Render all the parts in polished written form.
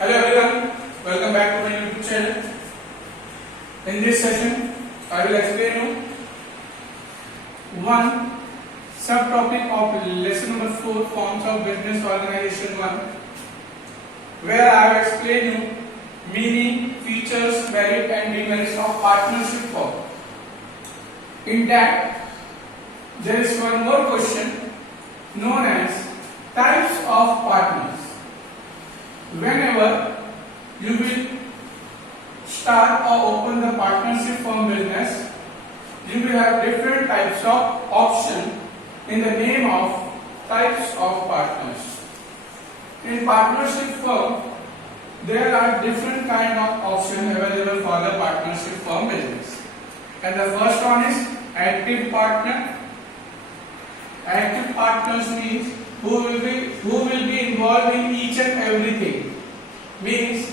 Hello everyone, welcome back to my YouTube channel. In this session, I will explain you one subtopic of lesson number 4, forms of business organization 1, where I have explained you meaning, features, merit and demerits of partnership form. In that, there is one more question known as types of partners. Whenever you will start or open the partnership firm business, you will have different types of option in the name of types of partners. In partnership firm, there are different kind of options available for the partnership firm business. And the first one is active partner. Active partners means who will be involved in each and everything. Means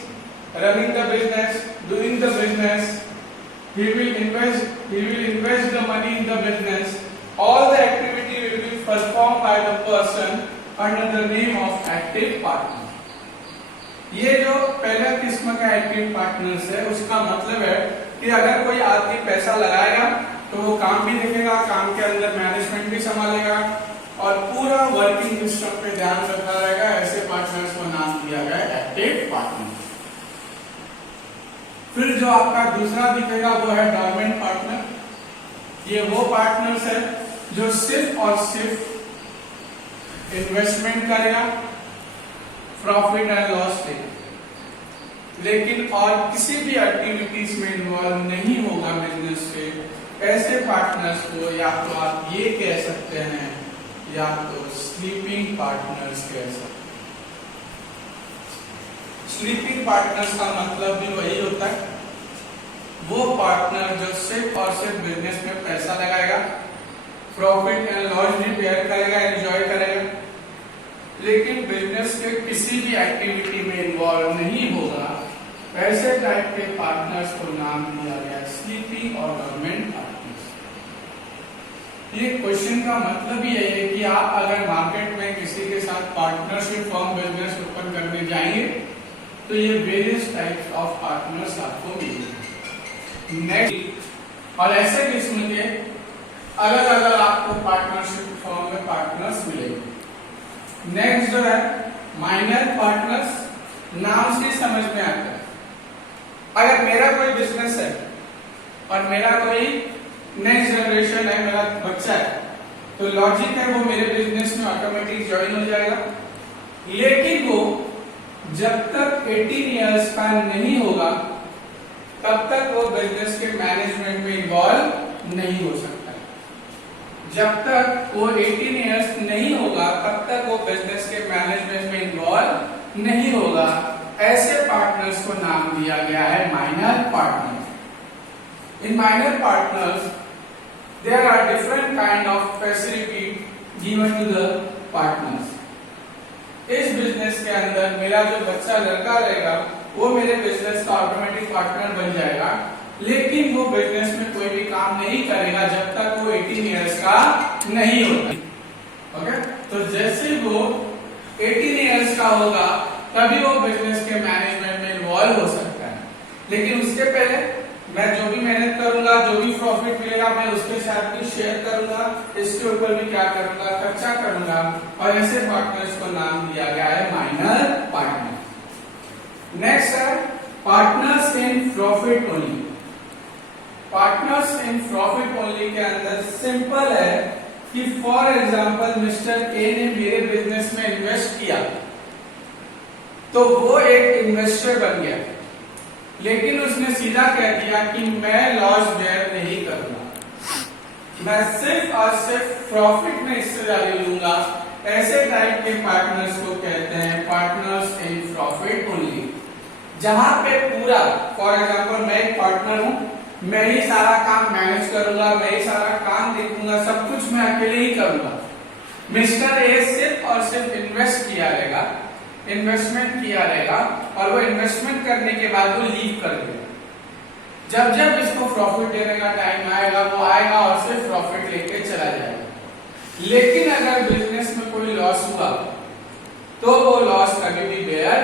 running the business, doing the business. He will invest the money in the business. All the activity will be performed by the person under the name of active partner. ये जो पहला किस्म का active partners है, उसका मतलब है कि अगर कोई आदमी पैसा लगाएगा तो वो काम भी देखेगा, काम के अंदर मैनेजमेंट भी संभालेगा और पूरा वर्किंग सिस्टम पे ध्यान रखा रहेगा। ऐसे पार्टनर्स को नाम दिया गया एक्टिव पार्टनर। फिर जो आपका दूसरा दिखेगा वो है डोरमेंट पार्टनर। ये वो पार्टनर्स है जो सिर्फ और सिर्फ इन्वेस्टमेंट करेगा, प्रॉफिट एंड लॉस लेगा, लेकिन और किसी भी एक्टिविटीज में इन्वॉल्व नहीं होगा बिजनेस पे। ऐसे पार्टनर्स को या तो आप ये कह सकते हैं या तो स्लीपिंग पार्टनर्स कह सकते हैं। स्लीपिंग पार्टनर्स का मतलब भी वही होता है, वो पार्टनर जो सिर्फ और सिर्फ बिजनेस में पैसा लगाएगा, प्रॉफिट एंड लॉस भी बेयर करेगा, एंजॉय करेगा, लेकिन बिजनेस के किसी भी एक्टिविटी में इन्वॉल्व नहीं होगा। ऐसे टाइप के पार्टनर्स को नाम दिया गया स्लीपिंग और डोरमेंट पार्टनर्स। ये क्वेश्चन का मतलब ही यही है कि आप अगर मार्केट में किसी के साथ पार्टनरशिप फॉर्म बिजनेस ओपन करने जाएंगे तो ये वेरियस टाइप्स ऑफ पार्टनर्स आपको मिलेंगे। नेक्स्ट, और ऐसे किस्म के अलग अलग आपको पार्टनरशिप फॉर्म में पार्टनर्स मिलेंगे। नेक्स्ट जो है माइनर पार्टनर्स, नाम से समझ में आता है। अगर मेरा कोई बिजनेस है और मेरा कोई नेक्स्ट जनरेशन है, मेरा बच्चा है, तो लॉजिक है वो मेरे बिजनेस में ऑटोमेटिक ज्वाइन हो जाएगा। लेकिन वो जब तक 18 इयर्स का नहीं होगा तब तक वो बिजनेस के मैनेजमेंट में इन्वॉल्व नहीं हो सकता। जब तक वो 18 इयर्स नहीं होगा तब तक वो बिजनेस के मैनेजमेंट में इन्वॉल्व नहीं होगा। ऐसे पार्टनर्स को नाम दिया गया है minor partners. In minor partners there are different kind of facility given to the partners. इस बिजनेस के अंदर मेरा जो बच्चा लड़का रहेगा वो मेरे बिजनेस का ऑटोमेटिक पार्टनर बन जाएगा, लेकिन वो बिजनेस में कोई भी काम नहीं करेगा जब तक वो 18 इयर्स का नहीं होता। ओके, तो जैसे वो 18 इयर्स का होगा तभी वो बिजनेस के मैनेजमेंट में इन्वॉल्व हो सकता है। लेकिन उसके पहले मैं जो भी मेहनत करूंगा, जो भी प्रॉफिट मिलेगा, मैं उसके साथ भी शेयर करूंगा, इसके ऊपर भी क्या करूंगा, खर्चा करूंगा। और ऐसे पार्टनर्स को नाम दिया गया है माइनर पार्टनर। नेक्स्ट है partners in profit only. Partners in profit only के अंदर सिंपल है कि फॉर एग्जांपल मिस्टर ए ने मेरे बिजनेस में इन्वेस्ट किया तो वो एक इन्वेस्टर बन गया, लेकिन उसने सीधा कह दिया कि मैं लॉस बेयर नहीं करूंगा, मैं सिर्फ और सिर्फ प्रॉफिट में इससे ज्यादा लूंगा। ऐसे टाइप के पार्टनर्स को कहते हैं पार्टनर्स इन प्रॉफिट ओनली, जहां पे पूरा फॉर एग्जांपल मैं एक पार्टनर हूं, मैं ही सारा काम मैनेज करूंगा, मैं ही सारा काम देखूंगा, सब कुछ मैं अकेले ही करूंगा। मिस्टर ए सिर्फ और सिर्फ इन्वेस्टमेंट किया रहेगा और वो इन्वेस्टमेंट करने के बाद वो लीव कर देगा। जब जब इसको प्रॉफिट देने का टाइम आएगा वो आएगा और सिर्फ प्रॉफिट लेके चला जाएगा। लेकिन अगर बिजनेस में कोई लॉस हुआ तो वो लॉस कभी भी बेयर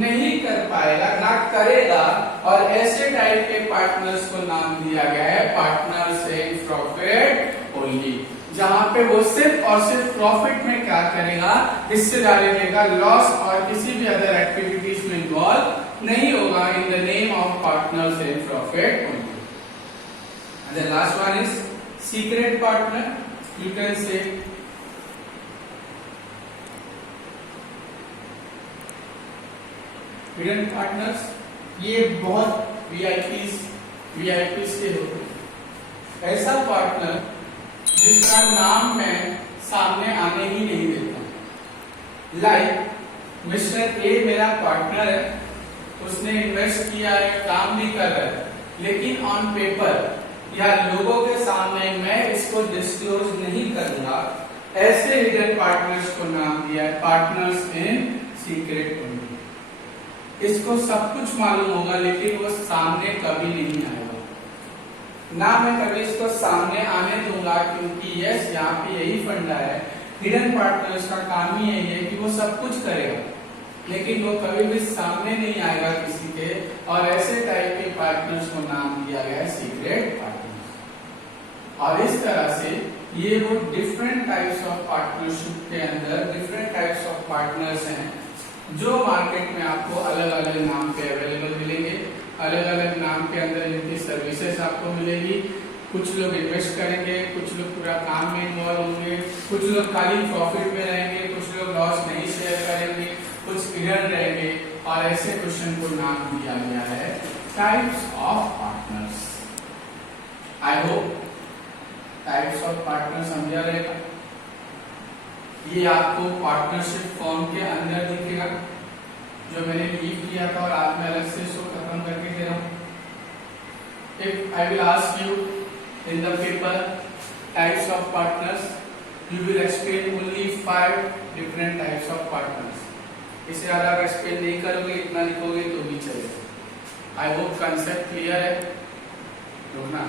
नहीं करना कराएगा ना करेगा, और ऐसे टाइप के पार्टनर्स को नाम दिया गया है पार्टनर्स इन प्रॉफिट ओनली, जहां पे वो सिर्फ और सिर्फ प्रॉफिट में क्या करेगा, हिस्सेदारी लेगा, लॉस और किसी भी अदर एक्टिविटीज में इन्वॉल्व नहीं होगा in the name of partners in profit only. The last one is secret partner. You can say hidden partners. ये बहुत VIPs के होते हैं। ऐसा पार्टनर जिसका नाम मैं सामने आने ही नहीं देता। लाइक मिस्टर ए मेरा पार्टनर है, उसने इन्वेस्ट किया है, काम भी कर रहा है, लेकिन ऑन पेपर या लोगों के सामने मैं इसको डिस्क्लोज नहीं करूंगा। ऐसे हिडन पार्टनर्स को नाम दिया है पार्टनर्स इन सीक्रेट ओनली। इसको सब कुछ मालूम होगा लेकिन वो सामने कभी नहीं आएगा, ना मैं कभी इसको सामने आने दूंगा, क्योंकि यस यहाँ पे यही फंडा है। हिडन पार्टनर्स का काम ही यही है कि वो सब कुछ करेगा लेकिन वो कभी भी सामने नहीं आएगा किसी के, और ऐसे टाइप के पार्टनर्स को नाम दिया गया है सीक्रेट पार्टनर्स। और इस तरह से ये वो डिफरेंट टाइप्स ऑफ पार्टनरशिप के अंदर डिफरेंट टाइप्स ऑफ पार्टनर्स हैं जो मार्केट में आपको अलग अलग नाम पे अवेलेबल मिलेंगे, अलग अलग नाम के अंदर इनकी सर्विसेज आपको मिलेगी। कुछ लोग इन्वेस्ट करेंगे, कुछ लोग पूरा काम में इन्वॉल्व होंगे, कुछ लोग खाली प्रॉफिट में रहेंगे, कुछ लोग लॉस नहीं शेयर करेंगे, कुछ हिडन रहेंगे, और ऐसे क्वेश्चन को नाम दिया गया है types of partners. I hope types of partner समझा रहेगा। ये आपको पार्टनरशिप फॉर्म के अंदर दिखेगा जो मैंने लीव किया था, और आज मैं अलग से इसको खत्म करके दे रहा हूँ। If I will ask you in the paper types of partners, you will explain only 5 different types of partners. इससे ज्यादा अगर एक्सप्लेन नहीं करोगे, इतना लिखोगे तो भी चलेगा। आई होप कंसेप्ट क्लियर है। रुकना।